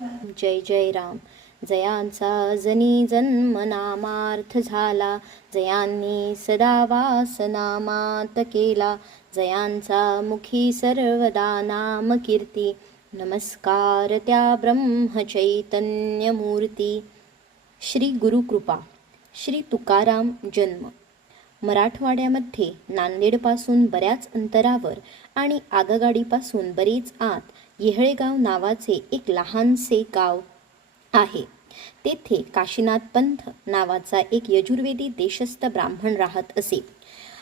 जय जय राम. जयांचा जनी जन्म नामार्थ झाला, जयांनी सदा वासनामात केला, जयांचा मुखी सर्वदा नाम कीर्ती. नमस्कार त्या ब्रह्म चैतन्य मूर्ती. श्री गुरुकृपा. श्री तुकाराम जन्म. मराठवाड्यामध्ये नांदेडपासून बऱ्याच अंतरावर आणि आगगाडीपासून बरेच आत येहळेगाव नावाचे एक लहानसे गाव आहे. तेथे काशीनाथ पंथ नावाचा एक यजुर्वेदी देशस्थ ब्राह्मण राहत असे.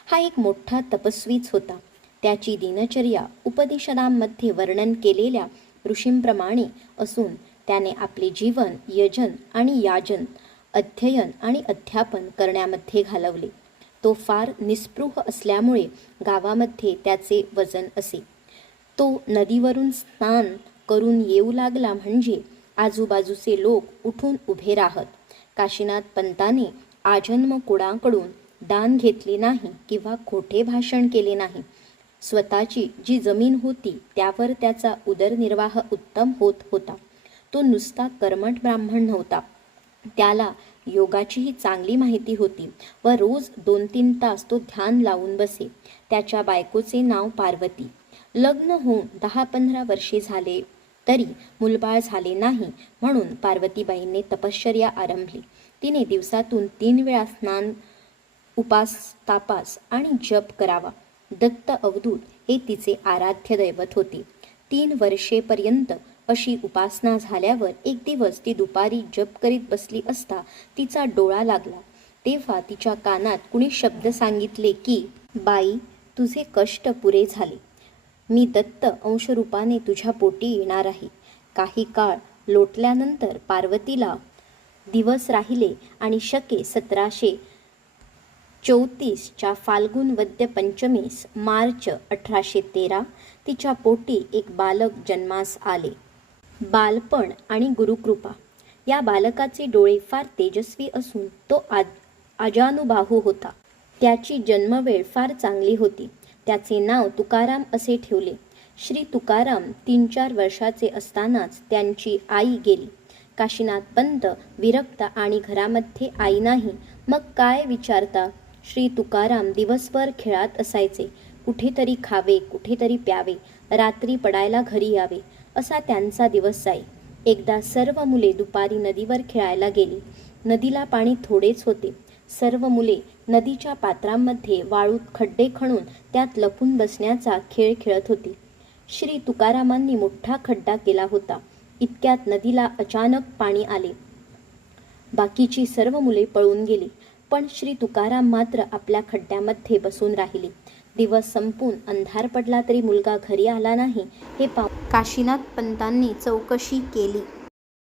हा एक मोठा तपस्वीच होता. त्याची दिनचर्या उपनिषदांमध्ये वर्णन केलेल्या ऋषींप्रमाणे असून त्याने आपले जीवन यजन आणि याजन, अध्ययन आणि अध्यापन करण्यामध्ये घालवले. तो फार निस्पृह असल्यामुळे गावामध्ये त्याचे वजन असे. तो नदीवरून स्नान करून येऊ लागला म्हणजे आजूबाजूचे लोक उठून उभे राहत. काशीनाथ पंताने आजन्म कोणाकडून दान घेतले नाही किंवा खोटे भाषण केले नाही. स्वतःची जी जमीन होती त्यावर त्याचा उदरनिर्वाह उत्तम होत होता. तो नुसता कर्मठ ब्राह्मण नव्हता. त्याला योगाचीही चांगली माहिती होती व रोज 2-3 तास तो ध्यान लावून बसे. त्याच्या बायकोचे नाव पार्वती. लग्न होऊन 10-15 वर्षे झाले तरी मुलबाळ झाले नाही, म्हणून पार्वतीबाईंनी तपश्चर्या आरंभली. तिने दिवसातून 3 वेळा स्नान, उपास, तापास आणि जप करावा. दत्त अवधूत हे तिचे आराध्य दैवत होते. 3 वर्षेपर्यंत अशी उपासना झाल्यावर एक दिवस ती दुपारी जप करीत बसली असता तिचा डोळा लागला. तेव्हा तिच्या कानात कुणी शब्द सांगितले की, बाई, तुझे कष्ट पुरे झाले. मी दत्त अंशरूपाने तुझ्या पोटी येणार आहे. काही काळ लोटल्यानंतर पार्वतीला दिवस राहिले आणि शके 1734च्या फाल्गुन वद्य पंचमीस मार्च 1813 तिच्या पोटी एक बालक जन्मास आले. बालपण आणि गुरुकृपा. या बालकाचे डोळे फार तेजस्वी असून तो अजानुबाहू होता. त्याची जन्मवेळ फार चांगली होती. त्याचे नाव तुकाराम असे ठेवले. श्री तुकाराम 3-4 वर्षाचे असतानाच त्यांची आई गेली. काशीनाथ पंत विरक्त आणि घरामध्ये आई नाही, मग काय विचारता. श्री तुकाराम दिवसभर खेळात असायचे. कुठेतरी खावे, कुठेतरी प्यावे, रात्री पडायला घरी यावे, असा त्यांचा दिवस जाई. एकदा सर्व मुले दुपारी नदीवर खेळायला गेली. नदीला पाणी थोडेच होते. सर्व मुले नदीच्या पात्रांमध्ये वाळूत खड्डे खणून त्यात लपून बसण्याचा खेळ खेळत होती. श्री तुकारामांनी मोठा खड्डा केला होता. इतक्यात नदीला अचानक पाणी आले. बाकीची सर्व मुले पळून गेली, पण श्री तुकाराम मात्र आपल्या खड्ड्यामध्ये बसून राहिले. दिवस संपून अंधार पडला तरी मुलगा घरी आला नाही हे पाहून काशीनाथ पंतांनी चौकशी केली.